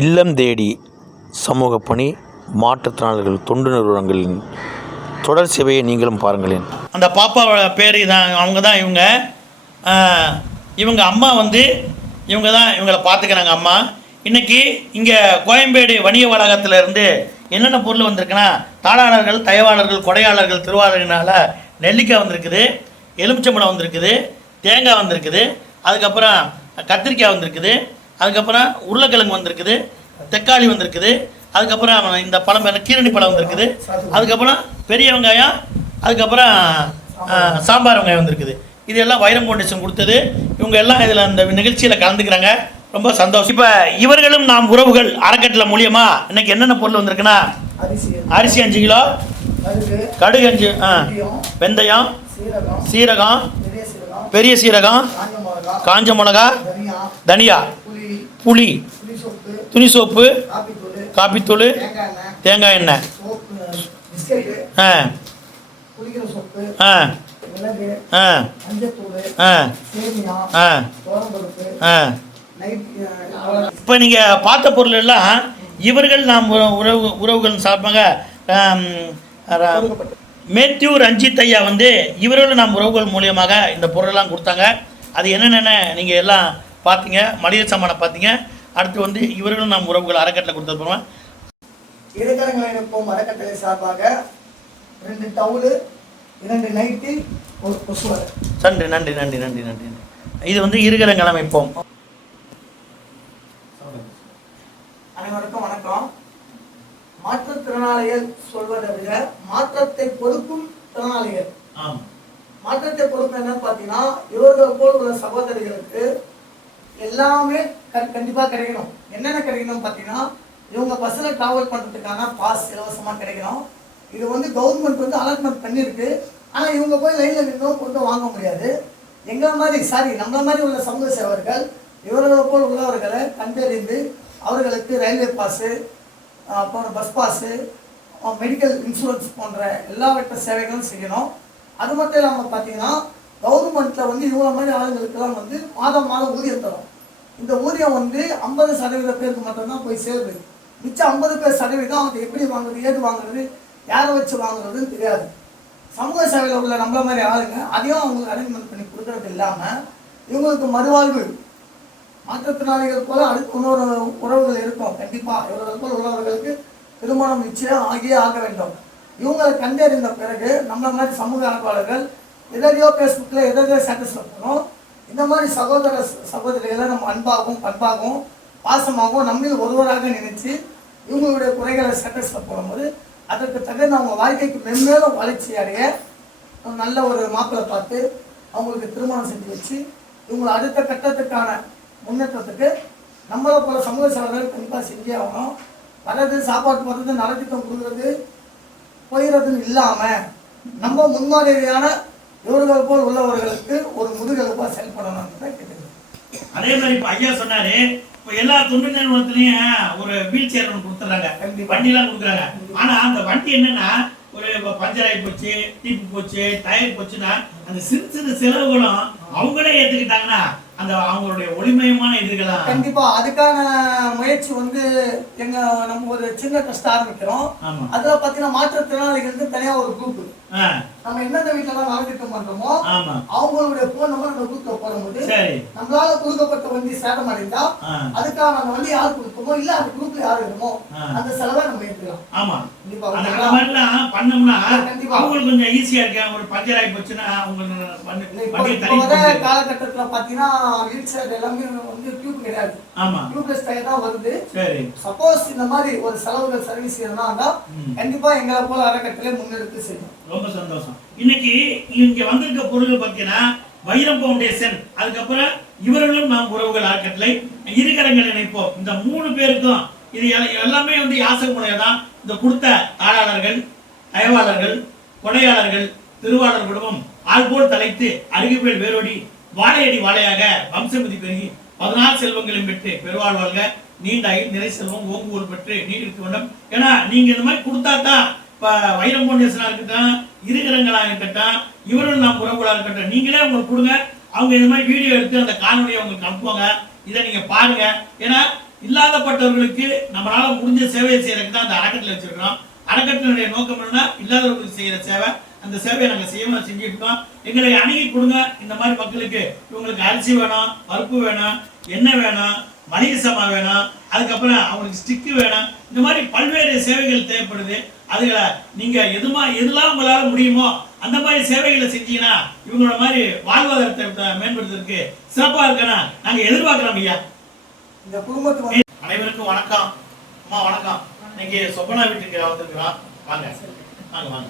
இல்லம் தேடி சமூக பணி மாற்றுத்திறனாளர்கள் தொண்டு நிறுவனங்களின் தொடர் சேவையை நீங்களும் பாருங்களேன். அந்த பாப்பாவோட பேர் தான் அவங்க தான் இவங்க. இவங்க அம்மா வந்து இவங்க தான் இவங்களை பார்த்துக்கிறாங்க அம்மா. இன்னைக்கு இங்கே கோயம்பேடு வணிக வளாகத்தில் இருந்து என்னென்ன பொருள் வந்திருக்குன்னா தாளாளர்கள் தயவாளர்கள் கொடையாளர்கள் திருவாளர்களால் நெல்லிக்காய் வந்திருக்குது எலுமிச்சம்பழம் வந்திருக்குது தேங்காய் வந்திருக்குது அதுக்கப்புறம் கத்திரிக்காய் வந்திருக்குது அதுக்கப்புறம் உருளைக்கிழங்கு வந்திருக்குது தக்காளி வந்திருக்குது அதுக்கப்புறம் இந்த பழம் கீரணி பழம் வந்திருக்குது அதுக்கப்புறம் பெரிய வெங்காயம் அதுக்கப்புறம் சாம்பார் வெங்காயம் வந்திருக்குது. இது எல்லாம் வைரம் ஃபவுண்டேஷன் கொடுத்தது. இவங்க எல்லாம் இதில் அந்த நிகழ்ச்சியில் கலந்துக்கிறாங்க. ரொம்ப சந்தோஷம். இப்போ இவர்களும் நாம் உறவுகள் அறக்கட்டில் மூலியமாக இன்னைக்கு என்னென்ன பொருள் வந்திருக்குன்னா அரிசி அஞ்சு கிலோ கடுகு அஞ்சு ஆ வெந்தயம், சீரகம் பெரிய சீரகம் காஞ்ச மிளகா தனியா. புளி துணி சோப்பு காப்பித்தூள் தேங்காய் எண்ணெய் ஆ. ஆ. ஆ. ஆ. ஆ. ஆ. இப்போ நீங்கள் பார்த்த பொருள் எல்லாம் இவர்கள் நாம் உற- உறவு உறவுகள் சார்பாக மேத்யூ ரஞ்சித் ஐயா வந்து இவர்களும் நாம் உறவுகள் மூலியமாக இந்த பொருளெல்லாம் கொடுத்தாங்க. அது என்னென்ன நீங்கள் எல்லாம் பார்த்தீங்க மளிகை சாமானை பார்த்தீங்க அடுத்து வந்து இவர்களும் நாம் உறவுகள் அறக்கட்டளை கொடுத்தது போகிறோம் இணைப்போம் அறக்கட்டளை சார்பாக. ரெண்டு டவுலு இரண்டு நைட்டி ஒரு கொசுவரை. நன்றி நன்றி நன்றி நன்றி நன்றி. இது வந்து இருகரங்கிழமை வைப்போம் அனைவருக்கும் வணக்கம். மாற்றுத்திறனாளிகள் சொல்வதை விட மாற்றத்தை கொடுக்கும் திறனாளிகள். மாற்றத்தை கொடுக்கும் என்னன்னு பார்த்தீங்கன்னா இவர்கள் போல் உள்ள சகோதரிகளுக்கு எல்லாமே கண்டிப்பாக கண்டிப்பா கிடைக்கணும். என்னென்ன கிடைக்கணும் பார்த்தீங்கன்னா இவங்க பஸ்ஸில் டிராவல் பண்ணுறதுக்கான பாஸ் இலவசமாக கிடைக்கணும். இது வந்து கவர்மெண்ட் வந்து அலாட்மெண்ட் பண்ணியிருக்கு ஆனால் இவங்க போய் லைனில் நின்றும் கொண்டு வாங்க முடியாது. எங்களை மாதிரி சாரி நம்மள மாதிரி உள்ள சமூக சேவர்கள் இவர்களை போல் உள்ளவர்களை கண்டறிந்து அவர்களுக்கு ரயில்வே பாஸு அப்புறம் பஸ் பாஸு மெடிக்கல் இன்சூரன்ஸ் போன்ற எல்லாவற்ற சேவைகளும் செய்யணும். அது மட்டும் இல்லாமல் பார்த்தீங்கன்னா கவர்மெண்ட்டில் வந்து இவ்வளோ மாதிரி ஆளுங்களுக்கெல்லாம் வந்து மாதம் மாதம் ஊதியம் தரும். இந்த ஊதியம் வந்து ஐம்பது சதவீத பேருக்கு மட்டும்தான் போய் சேருது. மிச்சம் ஐம்பது பேர் சதவீதம் அவங்க எப்படி வாங்குறது ஏது வாங்குறது யாரை வச்சு வாங்குறதுன்னு தெரியாது. சமூக சேவையில் உள்ள நம்மள மாதிரி ஆளுங்க அதையும் அவங்களுக்கு அரேஞ்ச்மெண்ட் பண்ணி கொடுக்கறது இல்லாமல் இவங்களுக்கு மறுவாழ்வு. மாற்றுத்திறனாளிகள் போல அடுத்து இன்னொரு உறவுகள் இருக்கும். கண்டிப்பாக இவர்கள் போல் உள்ளவர்களுக்கு திருமணம் நிச்சயம் ஆகியே ஆக வேண்டும். இவங்களை கண்டறிந்த பிறகு நம்மள மாதிரி சமூக ஆர்வலர்கள் எதையோ ஃபேஸ்புக்கில் எதையோ ஸ்டேட்டஸ் போகிறோம் இந்த மாதிரி சகோதர சகோதரிகளை நம்ம அன்பாகவும் பண்பாகவும் பாசமாகவும் நம்மில் ஒருவராக நினைச்சு இவங்களுடைய குறைகளை ஸ்டேட்டஸில் போடும்போது அதற்கு தகுந்த அவங்க வாழ்க்கைக்கு மென்மேலும் வளர்ச்சி அடைய நல்ல ஒரு மாப்பிள்ளை பார்த்து அவங்களுக்கு திருமணம் செஞ்சு வச்சு இவங்களை அடுத்த கட்டத்துக்கான முன்னேற்றத்துக்கு நம்மளை போல சமூக சேவர்கள் கண்டிப்பாக செஞ்சே ஆகணும். வர்றது சாப்பாடு போடுறது நலத்திட்டம் கொடுக்குறது போயிடுறதுன்னு இல்லாமல் நம்ம முன்மாதிரியான இவர்கள் போல் உள்ளவர்களுக்கு ஒரு முதுகெலுப்பாக செயல்படணும்னு கேட்டுக்கிறேன் அதே மாதிரி இப்போ ஐயா சொன்னாரு இப்போ எல்லா தொண்டு நிறுவனத்துலயும் ஒரு வீல் சேர் ஒன்று கொடுத்துறாங்க. வண்டிலாம் கொடுக்குறாங்க. ஆனா அந்த வண்டி என்னன்னா ஒரு இப்போ பஞ்சர் ஆகி போச்சு டீப்பு போச்சு டயர் போச்சுன்னா அந்த சிறு சிறு செலவுகளும் அவங்களே ஏத்துக்கிட்டாங்கன்னா அந்த அவங்களுடைய ஒளிமயமான எதிர்களாம். கண்டிப்பா அதுக்கான முயற்சி வந்து எங்க நம்ம ஒரு சின்ன ட்ரஸ்ட் ஆரம்பிக்கிறோம். அதுல பாத்தீங்கன்னா மாற்றுத்திறனாளிகளுக்கு தனியா ஒரு குரூப் நம்ம எந்தெந்த வீட்டுல நலத்திட்டம் பண்றோமோ அவங்களுடைய போன் நம்பர் அந்த குரூப்ல போடும்போது நம்மளால கொடுக்கப்பட்ட வண்டி சேதம் அடைந்தா அதுக்கான அந்த வண்டி யார் கொடுப்போமோ இல்ல அந்த குரூப்ல யார் இருக்குமோ. அந்த செலவை நம்ம ஏற்றுக்கலாம் ஆமா. பண்ணோம்னா கண்டிப்பா. அவங்களுக்கு கொஞ்சம் ஈஸியா இருக்கு ஒரு பஞ்சர் ஆகி போச்சுன்னா அவங்க காலகட்டத்துல பாத்தீங்கன்னா வீல் சேர் எல்லாமே வந்து டியூப் கிடையாது. டியூப்லெஸ் டயர் தான் வருது. சப்போஸ் இந்த மாதிரி ஒரு செலவுகள் சர்வீஸ் இருந்தா. கண்டிப்பா எங்களை போல அறக்கட்டளை முன்னெடுத்து செய்யும் ரொம்ப சந்தோஷம். இன்னைக்கு இங்க வந்திருக்க பொருள் பார்த்தீங்கன்னா வைரம் ஃபவுண்டேஷன் அதுக்கப்புறம் இவர்களும் நாம் உறவுகள் ஆக்கட்டலை இருகரங்கள் இணைப்போம். இந்த மூணு பேருக்கும் இது எல்லாமே வந்து யாசகமுனைய தான் இந்த கொடுத்த தாளாளர்கள் அயவாளர்கள் கொடையாளர்கள் திருவாளர் குடும்பம் ஆள்போல் தலைத்து அருகுபேல் வேரோடி வாழையடி வாழையாக வம்சமதி பெருகி பதினாறு செல்வங்களையும் பெற்று பெருவாழ் நீண்டாயில் நீண்ட நிறை செல்வம் ஓங்குவோர் பெற்று நீடித்து வேண்டும் ஏன்னா நீங்க இந்த மாதிரி கொடுத்தா தான் இப்போ வைரம் இருக்கட்டும் இருகரங்களா இருக்கட்டும் இவரும் நாம் உறவுகளா இருக்கட்டும் நீங்களே உங்களுக்கு கொடுங்க. அவங்க இந்த மாதிரி வீடியோ எடுத்து அந்த காணொலியை உங்களுக்கு அனுப்புவாங்க. இதை நீங்கள் பாருங்க. ஏன்னா இல்லாதப்பட்டவர்களுக்கு நம்மளால் முடிஞ்ச சேவையை செய்யறதுக்கு தான் அந்த அறக்கட்டில் வச்சிருக்கிறோம். அறக்கட்டினுடைய நோக்கம் என்னன்னா இல்லாதவர்களுக்கு செய்யற சேவை. அந்த சேவையை நாங்கள் செய்யணும் செஞ்சுட்டு இருக்கோம். எங்களை அணுகி கொடுங்க. இந்த மாதிரி மக்களுக்கு இவங்களுக்கு அரிசி வேணும் பருப்பு வேணும் எண்ணெய் வேணும் மளிகை சாமான் வேணும் அதுக்கப்புறம் அவங்களுக்கு ஸ்டிக்கு வேணும். இந்த மாதிரி பல்வேறு சேவைகள் தேவைப்படுது. அதுகளை நீங்க எதுமா எதெல்லாம் உங்களால முடியுமோ அந்த மாதிரி சேவைகளை செஞ்சீங்கன்னா இவங்களோட மாதிரி வாழ்வாதாரத்தை மேம்படுத்துறதுக்கு சிறப்பா இருக்கணும் நாங்க எதிர்பார்க்கிறோம் ஐயா. இந்த குடும்பத்துக்கு வந்து அனைவருக்கும் வணக்கம். அம்மா வணக்கம். இன்னைக்கு சொப்பனா வீட்டுக்கு வந்திருக்கிறோம். வாங்க. வாங்க வாங்க.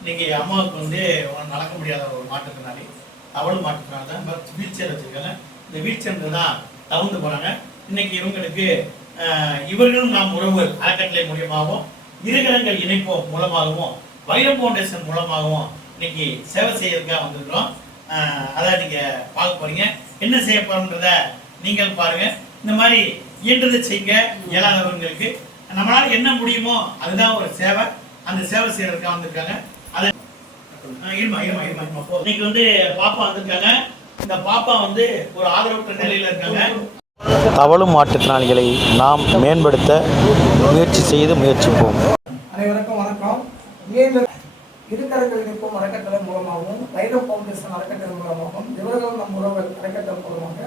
இன்னைக்கு அம்மாவுக்கு வந்து நடக்க முடியாத ஒரு மாற்றுத்திறனாளி அவளும் மாற்றுத்திறனால தான் வீல் சேர் வச்சிருக்காங்க. இந்த வீல் தான் தகுந்து போறாங்க. இன்னைக்கு இவங்களுக்கு இவர்களும் நாம் உறவு அறக்கட்டளை மூலியமாகவும் இருகரங்கள் இணைப்போம் மூலமாகவும் வைரம் ஃபவுண்டேஷன் மூலமாகவும் இன்னைக்கு சேவை செய்யறதுக்காக வந்திருக்கிறோம். அதை நீங்க பார்க்க போறீங்க. என்ன செய்ய போறோம்ன்றத நீங்கள் பாருங்க. இந்த மாதிரி இயன்றதை செய்யுங்க இயலாதவங்களுக்கு நம்மளால என்ன முடியுமோ அதுதான் ஒரு சேவை. அந்த சேவை செய்யறதுக்காக வந்திருக்காங்க. அதை இருமா இருமா இருமா இன்னைக்கு வந்து பாப்பா வந்திருக்காங்க. இந்த பாப்பா வந்து ஒரு ஆதரவற்ற நிலையில இருக்காங்க. தவழும் மாற்றுத்திறனாளிகளை நாம் மேம்படுத்த முயற்சி செய்து முயற்சிப்போம். அனைவருக்கும் வணக்கம். இருக்கரங்கள் நிற்போம் அறக்கட்டளை மூலமாகவும் வைரம் ஃபவுண்டேஷன் அறக்கட்டளை மூலமாகவும் இவர்கள் நம் உறவுகள் அறக்கட்டளை மூலமாக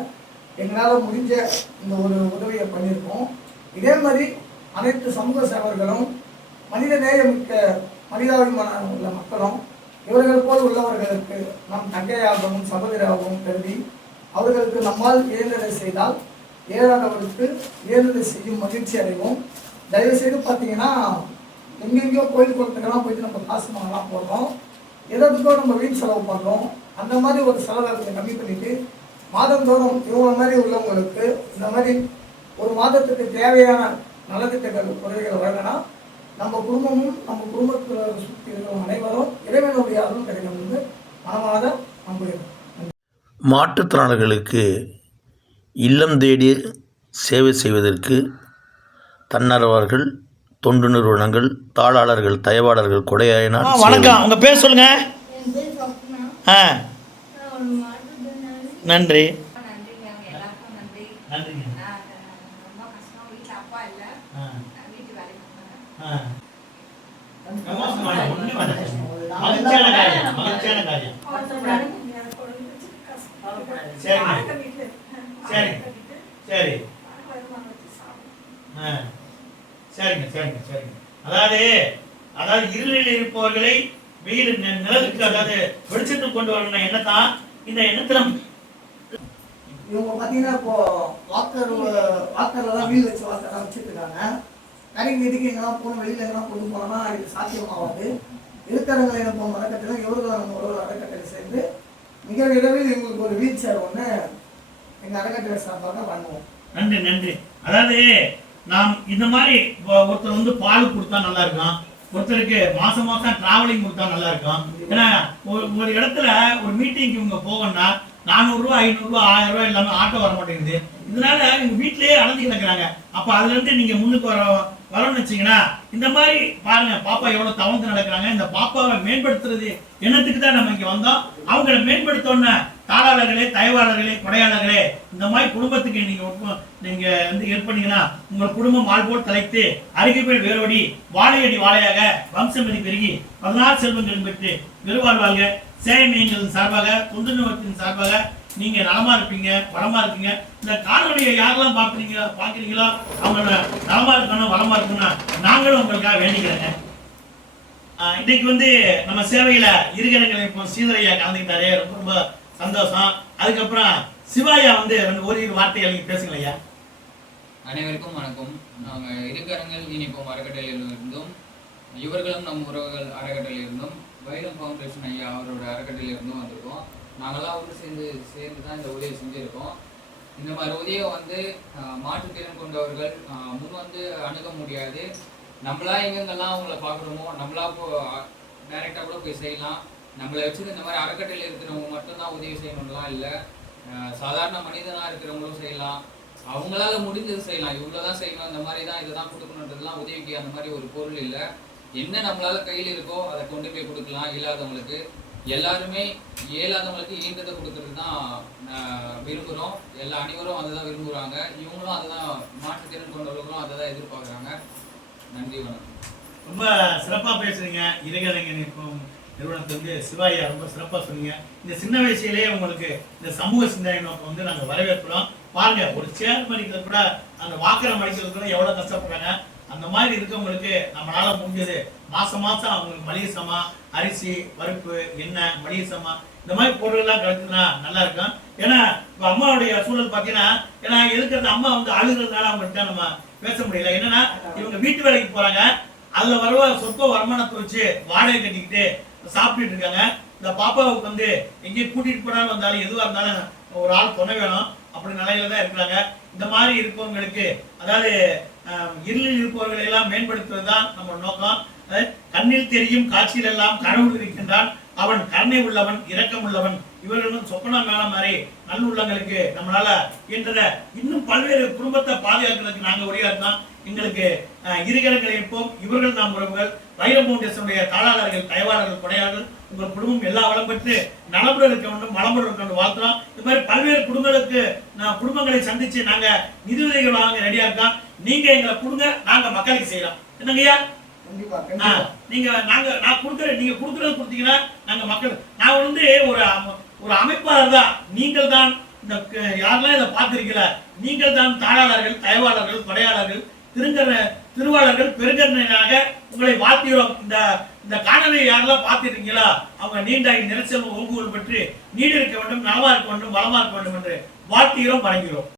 எங்களால் முடிஞ்ச இந்த ஒரு உதவியை பண்ணியிருக்கோம். இதே மாதிரி அனைத்து சமூக சேவர்களும் மனித நேயமிக்க மனிதாபிமானம் உள்ள மக்களும் இவர்கள் போல் உள்ளவர்களுக்கு நம் தங்கையாகவும் சகோதரியாகவும் கருதி அவர்களுக்கு நம்மால் இயன்றதை செய்தால் ஏறானவர்களுக்கு இயன்றதை செய்யும் மகிழ்ச்சி அடைவோம். தயவு செய்து பார்த்தீங்கன்னா எங்கெங்கேயோ கோயில் குளத்துக்கெல்லாம் போயிட்டு நம்ம காசு வாங்கலாம் போடுறோம். எதற்கோ நம்ம வீண் செலவு பண்ணுறோம் அந்த மாதிரி ஒரு செலவை கொஞ்சம் கம்மி பண்ணிட்டு மாதந்தோறும் இவங்க மாதிரி உள்ளவங்களுக்கு இந்த மாதிரி ஒரு மாதத்துக்கு தேவையான நலத்திட்டங்கள் உதவிகள் வழங்கினா நம்ம குடும்பமும் நம்ம குடும்பத்தில் சுற்றி இருக்கிறவங்க அனைவரும் இறைவனுடைய அருள் கிடைக்கும் என்று மனமாத நம்புகிறேன் மாற்றுத்திறனாளிகளுக்கு இல்லம் தேடி சேவை செய்வதற்கு தன்னார்வர்கள் தொண்டு நிறுவனங்கள் தாளாளர்கள் தயவாளர்கள் கொடையாயினால் வணக்கம். உங்க பேர் சொல்லுங்க. என் பேர் சொப்னா. ஆ. நன்றி. நன்றிங்க, அவங்க எல்லாருக்கும் நன்றி. நன்றிங்க நான் ரொம்ப கஷ்டம். வீட்ல அப்பா இல்ல. ஆ, நான் வீட்டு வேலைக்கு போறேன். ஆ. சந்தோஷம் வேண்டாம், ஒண்ணும் வேண்டாம். மகிழ்ச்சியான காரியம் மகிழ்ச்சியான காரியம் சரிங்க. சரி. சரி ஆ. சரிங்க சரிங்க சரிங்க அதாவது அதாவது இருளில் இருப்பவர்களை வெயில் நி- நிழலுக்கு அதாவது வெளிச்சத்துக்கு கொண்டு வரணும் எண்ணத்தான் இந்த எண்ணத்துல இவங்க பார்த்தீங்கன்னா இப்போ வாக்கர் வாக்கர்ல தான் வீல் வச்சு வாக்கர்லாம் வச்சுட்டு இருக்காங்க நிறைய வீட்டுக்கு எங்கெல்லாம் போகணும் வெளியில் எங்கெல்லாம் கொண்டு போனோம்னா இது சாத்தியமாகாது. இருக்கிறவங்களை என்ன போகும் அறக்கட்டளை எவ்வளோ நம்ம ஒரு அறக்கட்டளை சேர்ந்து மிக விரைவில் எங்களுக்கு ஒரு வீல் சேர் ஒன்று எங்கள் அறக்கட்டளை சார்பாக பண்ணுவோம் நன்றி நன்றி. அதாவது நாம் இந்த மாதிரி ஒருத்தர் வந்து பால் கொடுத்தா நல்லா இருக்கும். ஒருத்தருக்கு மாசம் மாசம் டிராவலிங் கொடுத்தா நல்லா இருக்கும். ஏன்னா ஒரு ஒரு இடத்துல ஒரு மீட்டிங்க்கு இவங்க போகணும்னா நானூறுரூவா ஐநூறுரூவா ஆயிரம் ரூபாய் இல்லாமல் ஆட்டோ வர மாட்டேங்குது இதனால இவங்க வீட்லயே அடைஞ்சு கிடக்குறாங்க. அப்போ அதுல இருந்து நீங்க முன்னுக்கு வர வரணும்னு வச்சிங்கன்னா இந்த மாதிரி பாருங்க பாப்பா எவ்வளவு தவந்து நடக்கிறாங்க. இந்த பாப்பாவை மேம்படுத்துறது எண்ணத்துக்கு தான் நம்ம இங்க வந்தோம்? அவங்கள மேம்படுத்தோன்ன தாளாளர்களே தயவாளர்களே கொடையாளர்களே இந்த மாதிரி குடும்பத்துக்கு நீங்க நீங்கள் நீங்க வந்து ஏற்பட்டீங்கன்னா உங்கள் குடும்பம் ஆள் போல் தலைத்து அருகில் வேரோடி வாழையடி வாழையாக வம்சமதி பெருகி பதினாறு செல்வங்கள் பெற்று பெருவாழ்வாழ்க சேமியங்களின் சார்பாக தொண்டு நிறுவனத்தின் சார்பாக நீங்க நலமா இருப்பீங்க வளமா இருக்கீங்க இந்த காணொலியை யாரெல்லாம் பாக்குறீங்களோ பாக்குறீங்களோ அவங்களோட நலமா இருக்கணும் வளமா இருக்கணும் நாங்களும் உங்களுக்காக வேண்டிக்கிறேங்க. இன்னைக்கு வந்து நம்ம சேவையில இருகரங்களை இப்போ சீதரையா கலந்துக்கிட்டாரு. ரொம்ப ரொம்ப சந்தோஷம். அதுக்கப்புறம் சிவாயா வந்து ரெண்டு ஓரிரு வார்த்தைகள் நீங்க பேசுங்க ஐயா. அனைவருக்கும் வணக்கம். நாங்கள் இருக்கரங்கள் இனிப்போம் அறக்கட்டளையில் இருந்தும் இவர்களும் நம் உறவுகள் அறக்கட்டளையில் இருந்தும் வைரம் ஃபவுண்டேஷன் ஐயா அவரோட அறக்கட்டளையில் இருந்தும் வந்திருக்கோம். நாங்கள்லாம் ஒன்று சேர்ந்து சேர்ந்து தான் இந்த உதவி செஞ்சுருக்கோம். இந்த மாதிரி உதவியை வந்து மாற்றுத்திறன் கொண்டவர்கள் முன் வந்து அணுக முடியாது. நம்மளா எங்கெங்கெல்லாம் அவங்கள பார்க்குறோமோ நம்மளா போ டைரெக்டாக கூட போய் செய்யலாம். நம்மளை வச்சு இந்த மாதிரி அறக்கட்டையில் இருக்கிறவங்க மட்டும்தான் உதவி செய்யணும்லாம் இல்லை. சாதாரண மனிதனாக இருக்கிறவங்களும் செய்யலாம். அவங்களால முடிஞ்சது செய்யலாம். இவ்வளவுதான் செய்யணும். இந்த மாதிரி தான் இதை தான் கொடுக்கணுன்றதுலாம் உதவிக்கு அந்த மாதிரி ஒரு பொருள் இல்லை. என்ன நம்மளால கையில் இருக்கோ அதை கொண்டு போய் கொடுக்கலாம் இல்லாதவங்களுக்கு. எல்லாருமே இயலாதவங்களுக்கு ஈன்றதை கொடுக்கறது தான் ஆஹ், விரும்புகிறோம் எல்லா அனைவரும் அதை தான் விரும்புகிறாங்க இவங்களும் அதை தான் மாற்றுத்திறன் கொண்டவர்களும் அதை தான் எதிர்பார்க்குறாங்க. நன்றி வணக்கம். ரொம்ப சிறப்பாக பேசுறீங்க இறைகலைஞர் இருக்கும் நிறுவனத்தை வந்து சிவாயா ரொம்ப சிறப்பாக சொன்னீங்க. இந்த சின்ன வயசுலயே உங்களுக்கு இந்த சமூக சிந்தனை நோக்கம் வந்து நாங்கள் வரவேற்கிறோம். பாருங்க ஒரு சேர் மடிக்கிறது கூட அந்த வாக்கரை மடிக்கிறது கூட எவ்வளோ கஷ்டப்படுறாங்க. அந்த மாதிரி இருக்கவங்களுக்கு நம்மளால முடிஞ்சது மாசம் மாசம் அவங்களுக்கு மளிகை சாமா அரிசி பருப்பு எண்ணெய் மளிகை சாமா இந்த மாதிரி பொருள்லாம் கிடைச்சதுன்னா நல்லா இருக்கும். ஏன்னா இப்போ அம்மாவுடைய சூழல் பார்த்தீங்கன்னா ஏன்னா இருக்கிறது அம்மா வந்து அழுகிறதுனால அவங்கள்ட்ட நம்ம பேச முடியல. என்னன்னா இவங்க வீட்டு வேலைக்கு போறாங்க. அதுல வரவ சொற்ப வருமானத்தை வச்சு வாடகை கட்டிக்கிட்டு சாப்பிட்டுட்டு இருக்காங்க. இந்த பாப்பாவுக்கு வந்து எங்கேயும் கூட்டிட்டு போனாலும் வந்தாலும் எதுவாக இருந்தாலும் ஒரு ஆள் துணை வேணும் அப்படி நிலையில தான் இருக்கிறாங்க. இந்த மாதிரி இருக்கவங்களுக்கு அதாவது இருளில் இருப்பவர்களை எல்லாம் மேம்படுத்துவது தான் நம்ம நோக்கம். கண்ணில் தெரியும் காட்சியில் எல்லாம் கனவு இருக்கின்றான். அவன் கருணை உள்ளவன் இரக்கம் உள்ளவன். இவர்களும் சொப்பன மேல மாதிரி நல்லுள்ளங்களுக்கு நம்மளால இயன்றத இன்னும் பல்வேறு குடும்பத்தை பாதுகாக்கிறதுக்கு நாங்க தான் எங்களுக்கு இருகரங்கள் இருப்போம். இவர்கள் நாம் உறவுகள். வைர ஃபவுண்டேஷனுடைய தாளாளர்கள் தயவாளர்கள் கொடையாளர்கள் உங்கள் குடும்பம் எல்லா வளம் பெற்று நலமுடன் இருக்க வேண்டும் வளமுடன் இருக்க வேண்டும் வாழ்த்துறோம் இது மாதிரி பல்வேறு குடும்பங்களுக்கு நான் குடும்பங்களை சந்திச்சு நாங்க நிதி உதவிகள் வாங்க ரெடியா இருக்கோம். நீங்க எங்களை கொடுங்க நாங்க மக்களுக்கு செய்யறோம் என்னங்கய்யா நீங்க நாங்க நான் கொடுக்குறேன் நீங்க கொடுக்குறது கொடுத்தீங்கன்னா நாங்க மக்கள் நான் வந்து ஒரு ஒரு அமைப்பாளர் தான். நீங்கள் தான் இந்த யாரெல்லாம் இதை பார்த்திருக்கல நீங்கள் தான் தாளாளர்கள் தயவாளர்கள் கொடையாளர்கள் திருங்கர திருவாளர்கள் பெருங்கரணையாக உங்களை வாழ்த்துகிறோம். இந்த இந்த காணொலியை யாரெல்லாம் பார்த்துட்டீங்களா அவங்க நீண்டாகி நிறைச்சல் ஓங்குகள் பெற்று நீடிருக்க வேண்டும் நலமா இருக்க வேண்டும் வளமா இருக்க வேண்டும் என்று வாழ்த்துகிறோம் வழங்குகிறோம்